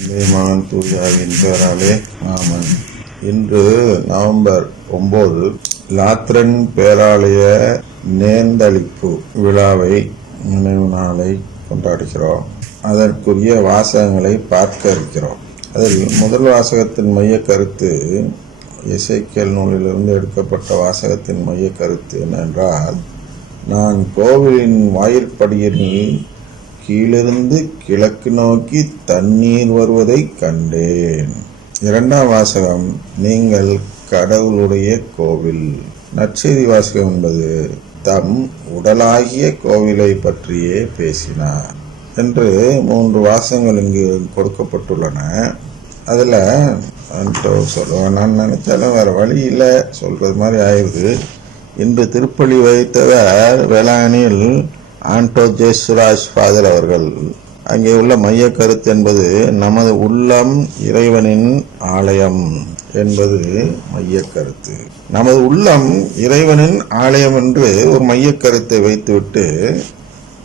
மகன் தூயாவின் பேராலே ஆமன் இன்று நவம்பர் ஒன்பது லாத்ரன் பேராலய நேர்ந்தளிப்பு விழாவை நினைவு நாளை கொண்டாடுகிறோம். அதற்குரிய வாசகங்களை பார்க்க இருக்கிறோம். அதில் முதல் வாசகத்தின் மைய கருத்து இசைக்கல் நூலிலிருந்து எடுக்கப்பட்ட வாசகத்தின் மைய கருத்து என்னென்றால் நான் கோவிலின் வாயிற்படியில் கீழிருந்து கிழக்கு நோக்கி தண்ணீர் வருவதை கண்டேன். இரண்டாம் வாசகம் நீங்கள் கடவுளுடைய கோவில். நற்செய்தி வாசகம் என்பது தம் உடலாகிய கோவிலை பற்றியே பேசினார் என்று மூன்று வாசகங்கள் இங்கு கொடுக்கப்பட்டுள்ளன. அதில் சொல்லுவேன் நான் நினைச்சாலும் வேற வழி இல்லை சொல்றது மாதிரி ஆயிடுது. இன்று திருப்பலி வைத்தவர் வேளாணில் ஆண்டோ ஜெயசுராஜ் ஃபாதர் அவர்கள் அங்கே உள்ள மைய கருத்து என்பது நமது உள்ளம் இறைவனின் ஆலயம் என்பது மைய கருத்து. நமது உள்ளம் இறைவனின் ஆலயம் என்று ஒரு மைய கருத்தை வைத்துவிட்டு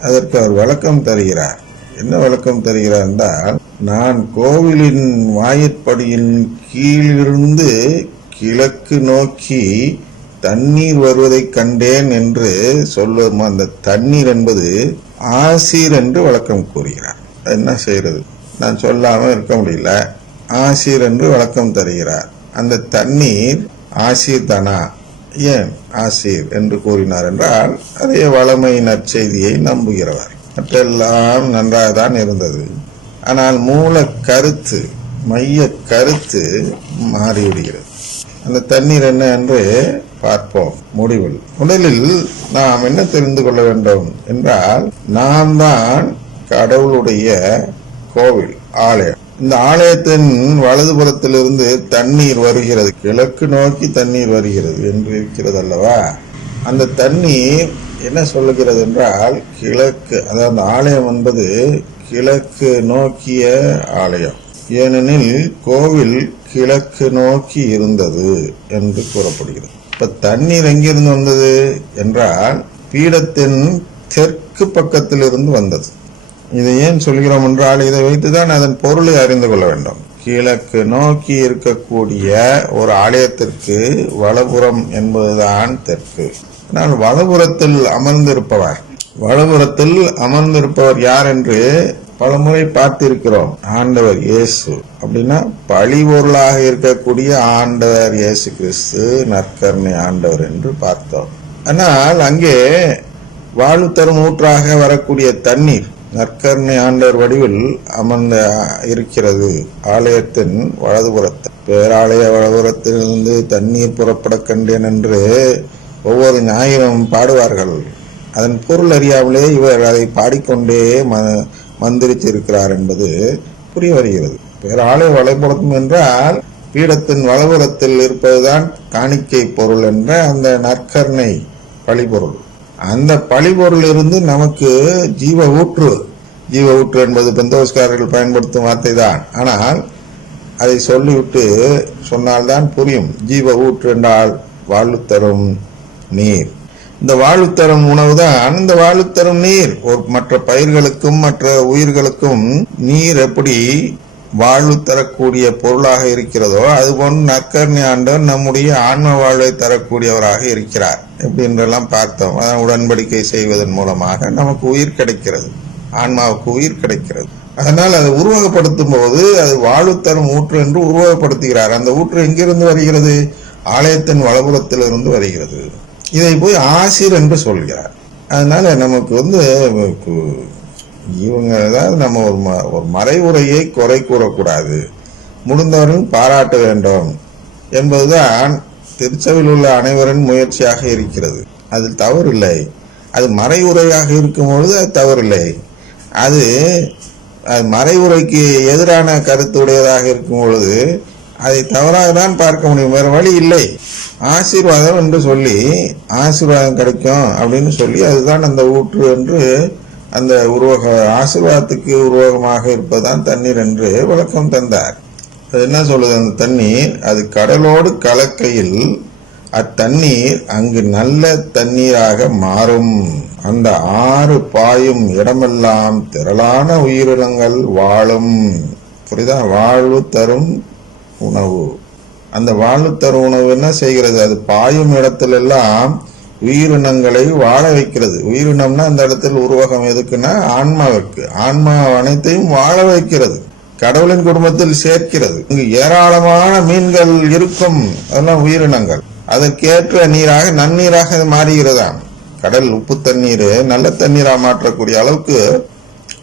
அதற்கு அவர் விளக்கம் தருகிறார். என்ன விளக்கம் தருகிறார் என்றால் நான் கோவிலின் வாயிற்படியின் கீழிருந்து கிழக்கு நோக்கி தண்ணீர் வருவதை கண்டேன் என்று சொல்லும் அந்த தண்ணீர் என்பது ஆசீர் என்று வழக்கம் கூறுகிறார். என்ன செய்யறது நான் சொல்லாம இருக்க முடியல. ஆசீர் என்று வழக்கம் தருகிறார். அந்த தண்ணீர் ஆசீர் தானா? ஏன் ஆசீர் என்று கூறினார் என்றால் அதே வளமை நற்செய்தியை நம்புகிறவர். மற்றெல்லாம் நன்றாக தான் இருந்தது. ஆனால் மூல கருத்து மைய கருத்து மாறிவிடுகிறது. அந்த தண்ணீர் என்ன என்று பார்ப்போம் முடிவில். முதலில் நாம் என்ன தெரிந்து கொள்ள வேண்டும் என்றால் நாம் தான் கடவுளுடைய கோவில் ஆலயம். இந்த ஆலயத்தின் வலதுபுறத்திலிருந்து தண்ணீர் வருகிறது கிழக்கு நோக்கி தண்ணீர் வருகிறது என்று இருக்கிறது அல்லவா? அந்த தண்ணீர் என்ன சொல்லுகிறது என்றால் கிழக்கு அதாவது ஆலயம் என்பது கிழக்கு நோக்கிய ஆலயம். ஏனெனில் கோவில் கிழக்கு நோக்கி இருந்தது என்று கூறப்படுகிறது. இப்ப தண்ணீர் எங்கிருந்து வந்தது என்றால் பீடத்தின் தெற்கு பக்கத்திலிருந்து வந்தது. இதை ஏன் சொல்கிறோம் என்றால் இதை வைத்துதான் அதன் பொருளை அறிந்து கொள்ள வேண்டும். கிழக்கு நோக்கி இருக்கக்கூடிய ஒரு ஆலயத்திற்கு வலபுறம் என்பதுதான் தெற்கு. ஆனால் வலபுறத்தில் அமர்ந்திருப்பவர் வலபுறத்தில் அமர்ந்திருப்பவர் யார் என்று பலமுறை பார்த்திருக்கிறோம். ஆண்டவர் இயேசு. அப்படின்னா பழிபொருளாக இருக்கக்கூடிய ஆண்டவர் இயேசு கிறிஸ்து நற்கருணை ஆண்டவர் என்று பார்த்தோம். ஆனால் அங்கே வாழ்வு தரும் ஊற்றாக வரக்கூடிய தண்ணீர் நற்கருணை ஆண்டவர் வடிவில் அமர்ந்த இருக்கிறது. ஆலயத்தின் வலதுபுறத்தில் பேராலய வலதுபுறத்திலிருந்து தண்ணீர் புறப்பட கண்டேன் என்று ஒவ்வொரு ஞாயிறும் பாடுவார்கள். அதன் பொருள் அறியாமலே இவர் அதை பாடிக்கொண்டே ம மந்திரிச்சிருக்கிறார் என்பது புரிய வருகிறது. பேராலை வலைபுறம் என்றால் பீடத்தின் வலபுறத்தில் இருப்பதுதான் காணிக்கை பொருள் என்ற அந்த நற்கர்ணை பழிபொருள். அந்த பழிபொருள் இருந்து நமக்கு ஜீவ ஊற்று. ஜீவ ஊற்று என்பது பெந்தோஸ்காரர்கள் பயன்படுத்தும் வார்த்தை தான் ஆனால் அதை சொல்லிவிட்டு சொன்னால்தான் புரியும். ஜீவ ஊற்று என்றால் வாழ்வு தரும் நீர். இந்த வாழ்வு தரும் உணவு தான் இந்த வாழ்வு தரும் நீர் மற்ற பயிர்களுக்கும் மற்ற உயிர்களுக்கும் நீர் எப்படி வாழ்வு தரக்கூடிய பொருளாக இருக்கிறதோ அதுபோன்று நக்கர்ணி ஆண்டவர் நம்முடைய ஆன்ம வாழ்வை தரக்கூடியவராக இருக்கிறார் எப்படி என்றெல்லாம் பார்த்தோம். அதான் உடன்படிக்கை செய்வதன் மூலமாக நமக்கு உயிர் கிடைக்கிறது. ஆன்மாவுக்கு உயிர் கிடைக்கிறது. அதனால் அதை உருவகப்படுத்தும் போது அது வாழ்வு தரும் ஊற்று என்று உருவகப்படுத்துகிறார். அந்த ஊற்று எங்கிருந்து வருகிறது? ஆலயத்தின் வலபுறத்திலிருந்து வருகிறது. இதை போய் ஆசிர் என்று சொல்கிறார். அதனால நமக்கு வந்து இவங்க ஏதாவது நம்ம ஒரு ம ஒரு மறைவுரையை குறை கூறக்கூடாது. முடிந்தவரையும் பாராட்ட வேண்டும் என்பதுதான் திருச்சபையில் உள்ள அனைவரின் முயற்சியாக இருக்கிறது. அதில் தவறில்லை. அது மறைவுரையாக இருக்கும் பொழுது அது தவறில்லை. அது அது மறைவுரைக்கு எதிரான கருத்துடையதாக இருக்கும் பொழுது அதை தவறாக தான் பார்க்க முடியும். வேற வழி இல்லை. ஆசீர்வாதம் என்று சொல்லி ஆசீர்வாதம் கிடைக்கும் அப்படின்னு சொல்லி அதுதான் அந்த ஊற்று என்று அந்த உருவக ஆசீர்வாதத்துக்கு உருவகமாக இருப்பதுதான் தண்ணீர் என்று விளக்கம் தந்தார். அது என்ன சொல்லுது? அந்த தண்ணீர் அது கடலோடு கலக்கையில் அத்தண்ணீர் அங்கு நல்ல தண்ணீராக மாறும். அந்த ஆறு பாயும் இடமெல்லாம் திரளான உயிரினங்கள் வாழும். புரியுதா? வாழ்வு தரும் உணவு. அந்த வாழ்வு தரும் உணவு என்ன செய்கிறது? அது பாயும் இடத்துல எல்லாம் உயிரினங்களை வாழ வைக்கிறது. உயிரினம்னா அந்த இடத்துல உருவகம் எதுக்குன்னா ஆன்மாவிற்கு ஆன்மா அனைத்தையும் வாழ வைக்கிறது. கடவுளின் குடும்பத்தில் சேர்க்கிறது. இங்கு ஏராளமான மீன்கள் இருக்கும். அதெல்லாம் உயிரினங்கள். அதற்கேற்ற நீராக நன்னீராக மாறுகிறதாம். கடல் உப்பு தண்ணீர் நல்ல தண்ணீராக மாற்றக்கூடிய அளவுக்கு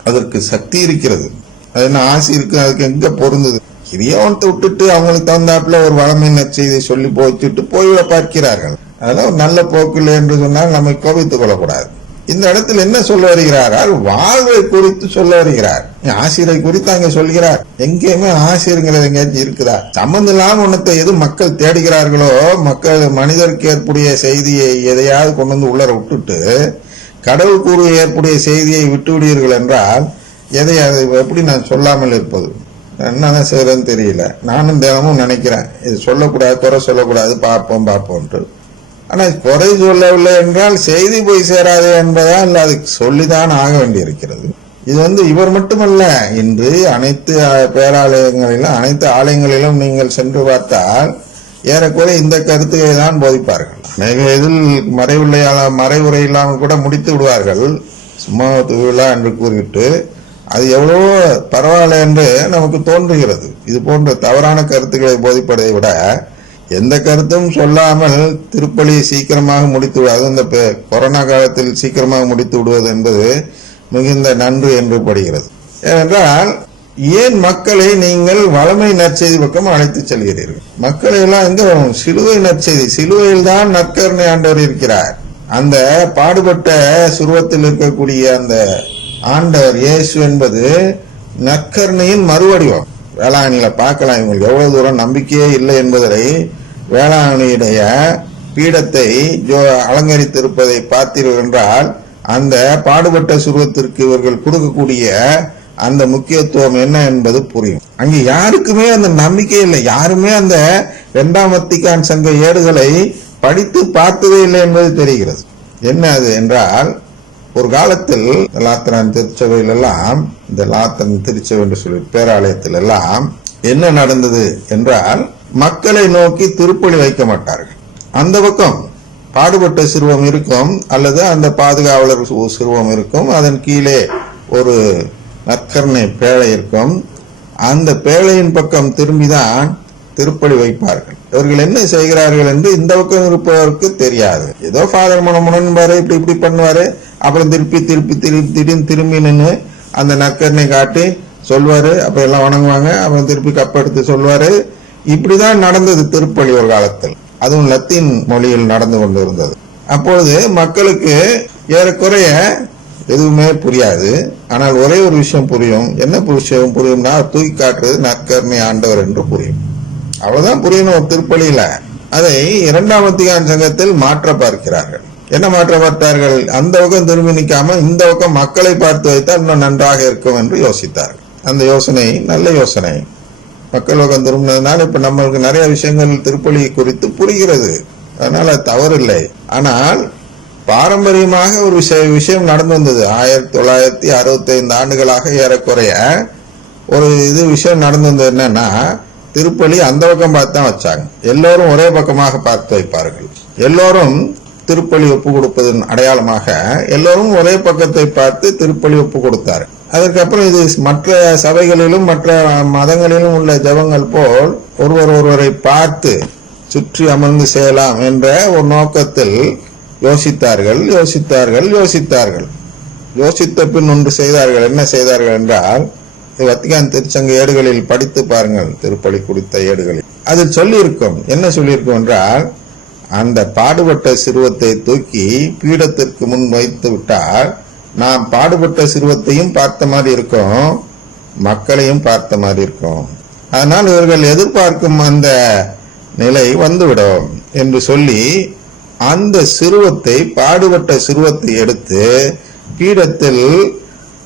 அதற்கு சக்தி இருக்கிறது. அது என்ன ஆசை இருக்கு? அதுக்கு எங்க பொருந்தது? கிரியவனத்தை விட்டுட்டு அவங்களுக்கு தகுந்தாப்புல ஒரு வளமை நற்செய்தியை சொல்லி போச்சுட்டு போய்விட பார்க்கிறார்கள். அதெல்லாம் ஒரு நல்ல போக்கில் என்று சொன்னால் நம்மை கோபித்துக் கொள்ளக்கூடாது. இந்த இடத்துல என்ன சொல்ல வருகிறார் வாழ்வை குறித்து சொல்ல வருகிறார். ஆசிரியரை குறித்து அங்க சொல்கிறார். எங்கேயுமே ஆசிரியங்கிறது எங்கேயாச்சும் இருக்குதா? சம்பந்தம் இல்லாம ஒன்னத்தை எது மக்கள் தேடுகிறார்களோ மக்கள் மனிதருக்கு ஏற்புடைய செய்தியை எதையாவது கொண்டு வந்து உள்ளர விட்டுட்டு கடவுள் கூறு ஏற்புடைய செய்தியை விட்டு விடுவீர்கள் என்றால் எதை அது எப்படி நான் சொல்லாமல் இருப்பது? என்னதான் செய்யறதுன்னு தெரியல. நானும் தினமும் நினைக்கிறேன் இது சொல்லக்கூடாது குறை சொல்லக்கூடாது பார்ப்போம் பார்ப்போம்ட்டு ஆனால் குறை சொல்லவில்லை என்றால் செய்தி போய் சேராது என்பதால் அது சொல்லிதான் ஆக வேண்டியிருக்கிறது. இது வந்து இவர் மட்டுமல்ல இன்று அனைத்து பேராலயங்களிலும் அனைத்து ஆலயங்களிலும் நீங்கள் சென்று பார்த்தால் ஏறக்குறைய இந்த கருத்துக்களை தான் போதிப்பார்கள். அநேக இதில் மறைவுள்ள மறைவுரை இல்லாமல் கூட முடித்து விடுவார்கள். சும்மா விழா என்று கூறிவிட்டு அது எவ்வளவோ பரவாயில்ல என்று நமக்கு தோன்றுகிறது. இது போன்ற தவறான கருத்துக்களை போதிப்பதை விட எந்த கருத்தும் சொல்லாமல் திருப்பலியை சீக்கிரமாக முடித்து விடு- இந்த பெ- கொரோனா காலத்தில் சீக்கிரமாக முடித்து விடுவது என்பது மிகுந்த நன்று என்று படுகிறது. ஏனென்றால் ஏன் மக்களை நீங்கள் வளமை நற்செய்தி பக்கம் அழைத்து செல்கிறீர்கள்? மக்களை எல்லாம் எங்க வரும் சிலுவை நற்செய்தி சிலுவையில் தான் நற்கருணை ஆண்டவர் இருக்கிறார். அந்த பாடுபட்ட சுருவத்தில் இருக்கக்கூடிய அந்த ஆண்டவர் இயேசு என்பது நக்கர்ணியின் மறுவடிவம். வேளாங்கண்ணியில பார்க்கலாம் இவங்களுக்கு எவ்வளவு தூரம் நம்பிக்கையே இல்லை என்பதை வேளாங்கண்ணியுடைய பீடத்தை ஜோ அலங்கரித்திருப்பதை பார்த்தீர்கள் என்றால் அந்த பாடுபட்ட சுருவத்திற்கு இவர்கள் கொடுக்கக்கூடிய அந்த முக்கியத்துவம் என்ன என்பது புரியும். அங்கே யாருக்குமே அந்த நம்பிக்கை இல்லை. யாருமே அந்த இரண்டாம் வத்திகான் சங்க ஏடுகளை படித்து பார்த்ததே இல்லை என்பது தெரிகிறது. என்ன அது என்றால் ஒரு காலத்தில் லாத்திரான் திருச்சபையில் எல்லாம் இந்த லாத்தன் திருச்சபை என்று சொல்லி பேராலயத்தில் எல்லாம் என்ன நடந்தது என்றால் மக்களை நோக்கி திருப்பலி வைக்க மாட்டார்கள். அந்த பக்கம் பாடுபட்ட சிறுவம் இருக்கும் அல்லது அந்த பாதுகாவலர் சிறுவம் இருக்கும் அதன் கீழே ஒரு நற்கரணை பேழை இருக்கும். அந்த பேழையின் பக்கம் திரும்பிதான் திருப்பலி வைப்பார்கள். இவர்கள் என்ன செய்கிறார்கள் என்று இந்த பக்கம் இருப்பவருக்கு தெரியாது. ஏதோ ஃபாதர் முனமுனன்பாரு இப்படி இப்படி பண்ணுவாரு. அப்புறம் திருப்பி திருப்பி திருப்பி திடீர்னு திரும்பி நின்று அந்த நற்கரணை காட்டி சொல்வாரு. அப்புறம் எல்லாம் வணங்குவாங்க. அப்புறம் திருப்பி கப் எடுத்து சொல்வாரு. இப்படிதான் நடந்தது திருப்பலி ஒரு காலத்தில். அதுவும் லத்தீன் மொழியில் நடந்து கொண்டிருந்தது. அப்பொழுது மக்களுக்கு ஏறக்குறைய எதுவுமே புரியாது. ஆனால் ஒரே ஒரு விஷயம் புரியும். என்ன விஷயம் புரியும்னா தூக்கி காட்டுறது நற்கருணை ஆண்டவர் என்று புரியும். அவ்வளவுதான் புரியணும் ஒரு திருப்பலியில அதை இரண்டாம் வத்திகான் சங்கத்தில் மாற்ற பார்க்கிறார்கள். என்ன மாற்றப்பட்டார்கள் அந்த பக்கம் திரும்பி நிற்காம இந்த பக்கம் மக்களை பார்த்து வைத்தால் இன்னும் நன்றாக இருக்கும் என்று யோசித்தார்கள். அந்த யோசனை நல்ல யோசனை. மக்கள் பக்கம் திரும்பினதுனால இப்ப நம்மளுக்கு நிறைய விஷயங்கள் திருப்பலி குறித்து புரிகிறது. அதனால தவறில்லை. ஆனால் பாரம்பரியமாக ஒரு விஷய விஷயம் நடந்து வந்தது. ஆயிரத்தி தொள்ளாயிரத்தி அறுபத்தி ஐந்து ஆண்டுகளாக ஏறக்குறைய ஒரு இது விஷயம் நடந்து வந்தது என்னன்னா திருப்பலி அந்த பக்கம் பார்த்து தான் வச்சாங்க. எல்லோரும் ஒரே பக்கமாக பார்த்து வைப்பார்கள். எல்லோரும் திருப்பலி ஒப்பு கொடுப்பதன் அடையாளமாக எல்லோரும் ஒரே பக்கத்தை பார்த்து திருப்பலி ஒப்பு கொடுத்தார் அதற்கப்புறம் இது மற்ற சபைகளிலும் மற்ற மதங்களிலும் உள்ள ஜெபங்கள் போல் ஒருவர் ஒருவரை பார்த்து சுற்றி அமர்ந்து செய்யலாம் என்ற ஒரு நோக்கத்தில் யோசித்தார்கள் யோசித்தார்கள் யோசித்தார்கள். யோசித்த பின் ஒன்று செய்தார்கள். என்ன செய்தார்கள் என்றால் வத்திகான் திருச்சங்க ஏடுகளில் படித்து பாருங்கள் திருப்பலி குறித்த ஏடுகளில். அதில் சொல்லியிருக்கும் என்ன சொல்லியிருக்கும் என்றால் அந்த பாடுபட்ட சிறுவத்தை தூக்கி பீடத்திற்கு முன் வைத்து விட்டால் நாம் பாடுபட்ட சிறுவத்தையும் பார்த்த மாதிரி இருக்கும் மக்களையும் பார்த்த மாதிரி இருக்கும். அதனால் இவர்கள் எதிர்பார்க்கும் அந்த நிலை வந்துவிடும் என்று சொல்லி அந்த சிறுவத்தை பாடுபட்ட சிறுவத்தை எடுத்து பீடத்தில்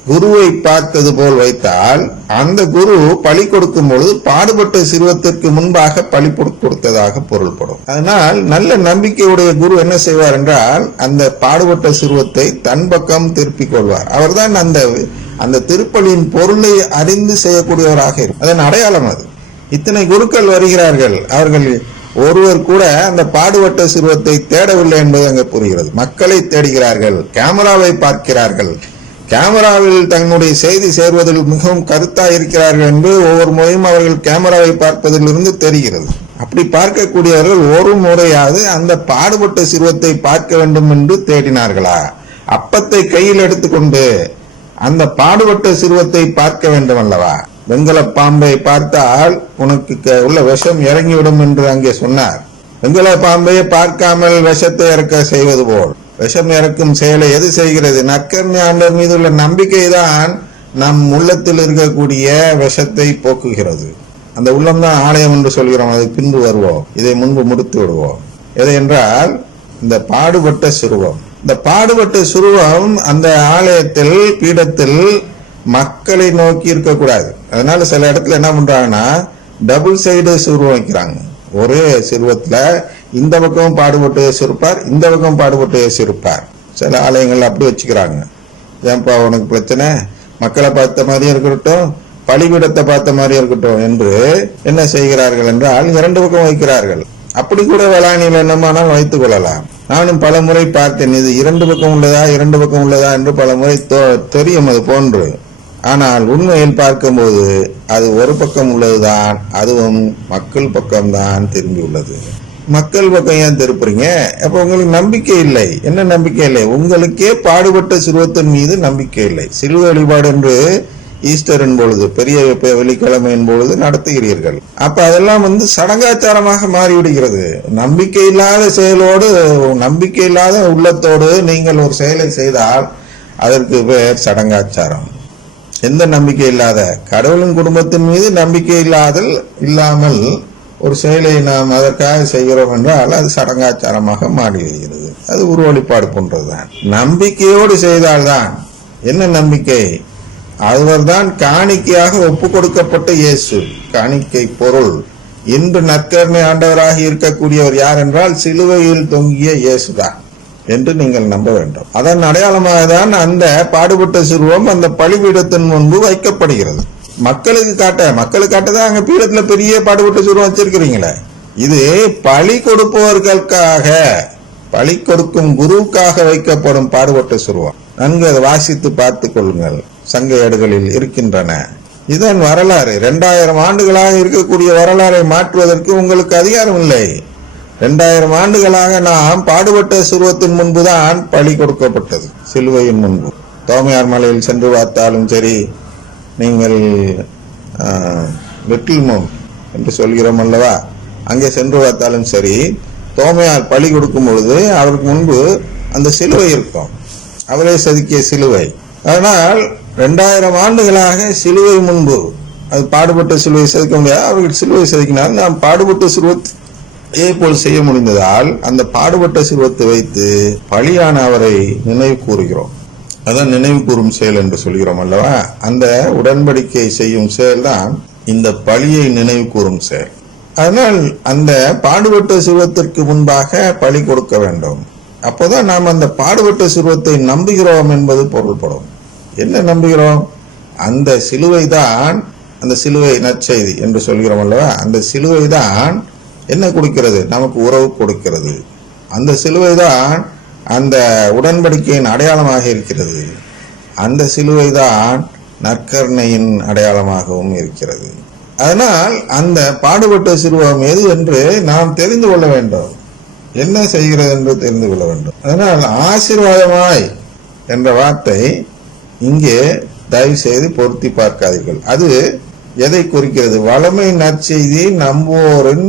குருவை பார்த்தது போல் வைத்தால் அந்த குரு பழி கொடுக்கும் பொழுது பாடுபட்ட சிறுவத்திற்கு முன்பாக பழி கொடு- கொடுத்ததாக பொருள்படும். அதனால் நல்ல நம்பிக்கையுடைய குரு என்ன செய்வார் என்றால் அந்த பாடுபட்ட சிறுவத்தை தன் பக்கம் திருப்பிக் கொள்வார். அவர்தான் அந்த அந்த திருப்பலியின் பொருளை அறிந்து செய்யக்கூடியவராக இருக்கும். அதன் அடையாளம் அது. இத்தனை குருக்கள் வருகிறார்கள். அவர்கள் ஒருவர் கூட அந்த பாடுபட்ட சிறுவத்தை தேடவில்லை என்பது அங்கே புரிகிறது. மக்களை தேடுகிறார்கள் கேமராவை பார்க்கிறார்கள். கேமராவில் தன்னுடைய செய்தி சேர்வதில் மிகவும் கருத்தாக இருக்கிறார்கள் என்று ஒவ்வொரு முறையும் அவர்கள் கேமராவை பார்ப்பதிலிருந்து தெரிகிறது. அப்படி பார்க்கக்கூடியவர்கள் ஒரு முறையாவது அந்த பாடுபட்ட சிறுவத்தை பார்க்க வேண்டும் என்று தேடினார்களா? அப்பத்தை கையில் எடுத்துக்கொண்டு அந்த பாடுபட்ட சிறுவத்தை பார்க்க வேண்டும் அல்லவா? வெங்கல பாம்பை பார்த்தால் உனக்கு உள்ள விஷம் இறங்கிவிடும் என்று அங்கே சொன்னார். வெங்கல பாம்பையை பார்க்காமல் விஷத்தை இறக்க செய்வது போல். விஷம் இறக்கும் செயலை எது செய்கிறது? நற்கர்ணி ஆண்டவர் மீது உள்ள நம்பிக்கை தான் நம் உள்ளத்தில் இருக்கக்கூடிய விஷத்தை போக்குகிறது. அந்த உள்ளம்தான் ஆலயம் என்று சொல்கிறோம். அதை பின்பு வருவோம். இதை முன்பு முடித்து விடுவோம். எது என்றால் இந்த பாடுபட்ட சிறுவம் இந்த பாடுபட்ட சிறுவம் அந்த ஆலயத்தில் பீடத்தில் மக்களை நோக்கி இருக்கக்கூடாது. அதனால சில இடத்துல என்ன பண்றாங்கன்னா டபுள் சைடு சிறுவம் வைக்கிறாங்க. ஒரே சிறுவத்தில் இந்த பக்கம் பாடுபட்டு சிறுப்பார் இந்த பக்கம் பாடுபட்டு சிறுப்பார் சில ஆலயங்கள் அப்படி வச்சுக்கிறாங்க. ஏன்பா உனக்கு பிரச்சனை? மக்களை பார்த்த மாதிரியும் இருக்கட்டும் பலிபீடத்தை பார்த்த மாதிரியும் இருக்கட்டும் என்று என்ன செய்கிறார்கள் என்றால் இரண்டு பக்கம் வைக்கிறார்கள். அப்படி கூட வேளாண்மையில் என்னமானால் வைத்துக் கொள்ளலாம். நானும் பல முறை பார்த்தேன் இது இரண்டு பக்கம் உள்ளதா இரண்டு பக்கம் உள்ளதா என்று பல முறை தெரியும் அது போன்று. ஆனால் உண்மையில் பார்க்கும்போது அது ஒரு பக்கம் உள்ளதுதான் அதுவும் மக்கள் பக்கம்தான் திரும்பி உள்ளது. மக்கள் பக்கம் ஏன் திருப்புறீங்க? அப்ப உங்களுக்கு நம்பிக்கை இல்லை. என்ன நம்பிக்கை இல்லை? உங்களுக்கே பாடுபட்ட சிறுவத்தின் மீது நம்பிக்கை இல்லை. சிறு வழிபாடு என்று ஈஸ்டரின் பொழுது பெரிய வெள்ளிக்கிழமையின் பொழுது நடத்துகிறீர்கள். அப்ப அதெல்லாம் வந்து சடங்காச்சாரமாக மாறிவிடுகிறது. நம்பிக்கை இல்லாத செயலோடு நம்பிக்கை இல்லாத உள்ளத்தோடு நீங்கள் ஒரு செயலை செய்தால் அதற்கு பெயர் சடங்காச்சாரம். எந்த நம்பிக்கை இல்லாத? கடவுளின் குடும்பத்தின் மீது நம்பிக்கை இல்லாதல் இல்லாமல் ஒரு செயலை நாம் அதற்காக செய்கிறோம் என்றால் அது சடங்காச்சாரமாக மாறி வருகிறது. அது உருவழிப்பாடு வழிபாடு போன்றதுதான். நம்பிக்கையோடு செய்தால்தான். என்ன நம்பிக்கை? அவர்தான் காணிக்கையாக ஒப்பு கொடுக்கப்பட்ட இயேசு. காணிக்கை பொருள். இன்று நற்கருணை ஆண்டவராக இருக்கக்கூடியவர் யார் என்றால் சிலுவையில் தொங்கிய இயேசுதான் என்று நீங்கள் நம்ப வேண்டும். அதன் அடையாளமாக தான் அந்த பாடுபட்ட சிறுவம் அந்த பழிபீடத்தின் முன்பு வைக்கப்படுகிறது. மக்களுக்கு காட்ட மக்களுக்கு காட்ட தான் அங்க பீடத்துல பெரிய பாடுபட்ட சுருவம் வச்சிருக்கிறீங்களே. இது பழி கொடுப்பவர்களுக்காக பழி கொடுக்கும் குருவுக்காக வைக்கப்படும் பாடுபட்ட சுருவம். நன்கு அதை வாசித்து பார்த்துக் கொள்ளுங்கள். சங்க ஏடுகளில் இருக்கின்றன. இதன் வரலாறு இரண்டாயிரம் ஆண்டுகளாக இருக்கக்கூடிய வரலாறை மாற்றுவதற்கு உங்களுக்கு அதிகாரம் இல்லை. இரண்டாயிரம் ஆண்டுகளாக நாம் பாடுபட்ட சுருவத்தின் முன்புதான் பழி கொடுக்கப்பட்டது சிலுவையின் முன்பு. தோமையார் மலையில் சென்று பார்த்தாலும் சரி நீங்கள் வெட்டில்மோம் என்று சொல்கிறோம் அல்லவா? அங்கே சென்று பார்த்தாலும் சரி தோமையார் பழி கொடுக்கும் பொழுது அவருக்கு முன்பு அந்த சிலுவை இருக்கும். அவரே செதுக்கிய சிலுவை. அதனால் ரெண்டாயிரம் ஆண்டுகளாக சிலுவை முன்பு அது பாடுபட்ட சிலுவை செதுக்க முடியாது. அவர்கள் சிலுவை செதுக்கினால் நாம் பாடுபட்ட சிறுவத்தையே இதே போல் செய்ய முடிந்ததால் அந்த பாடுபட்ட சிறுவத்தை வைத்து பழியான அவரை நினைவு கூறுகிறோம். அதான் நினைவு கூறும் செயல் என்று சொல்கிறோம் அல்லவா? அந்த உடன்படிக்கை செய்யும் செயல்தான் இந்த பழியை நினைவு கூறும் செயல். அதனால் அந்த பாடுபட்ட சிறுவத்திற்கு முன்பாக பழி கொடுக்க வேண்டும். அப்போதான் நாம் அந்த பாடுபட்ட சிறுவத்தை நம்புகிறோம் என்பது பொருள்படும். என்ன நம்புகிறோம்? அந்த சிலுவை தான் அந்த சிலுவை நற்செய்தி என்று சொல்கிறோம் அல்லவா? அந்த சிலுவை தான் என்ன கொடுக்கிறது? நமக்கு உறவு கொடுக்கிறது. அந்த சிலுவை தான் அந்த உடன்படிக்கையின் அடையாளமாக இருக்கிறது. அந்த சிலுவை தான் நற்கருணையின் அடையாளமாகவும் இருக்கிறது. அதனால் அந்த பாடுபட்ட சிறுவம் எது என்று நாம் தெரிந்து கொள்ள வேண்டும். என்ன செய்கிறது என்று தெரிந்து கொள்ள வேண்டும். அதனால் ஆசீர்வாதமாய் என்ற வார்த்தை இங்கே தயவு செய்து பொருத்தி பார்க்காதீர்கள். அது எதை குறிக்கிறது? வளமை நற்செய்தியை நம்புவோரின்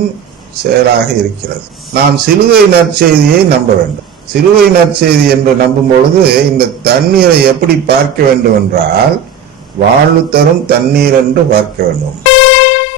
செயலாக இருக்கிறது. நாம் சிலுவை நற்செய்தியை நம்ப வேண்டும். சிலுவை நற்செய்தி என்று நம்பும் பொழுது இந்த தண்ணீரை எப்படி பார்க்க வேண்டும் என்றால் வாழ்வு தரும் தண்ணீர் என்று பார்க்க வேண்டும்.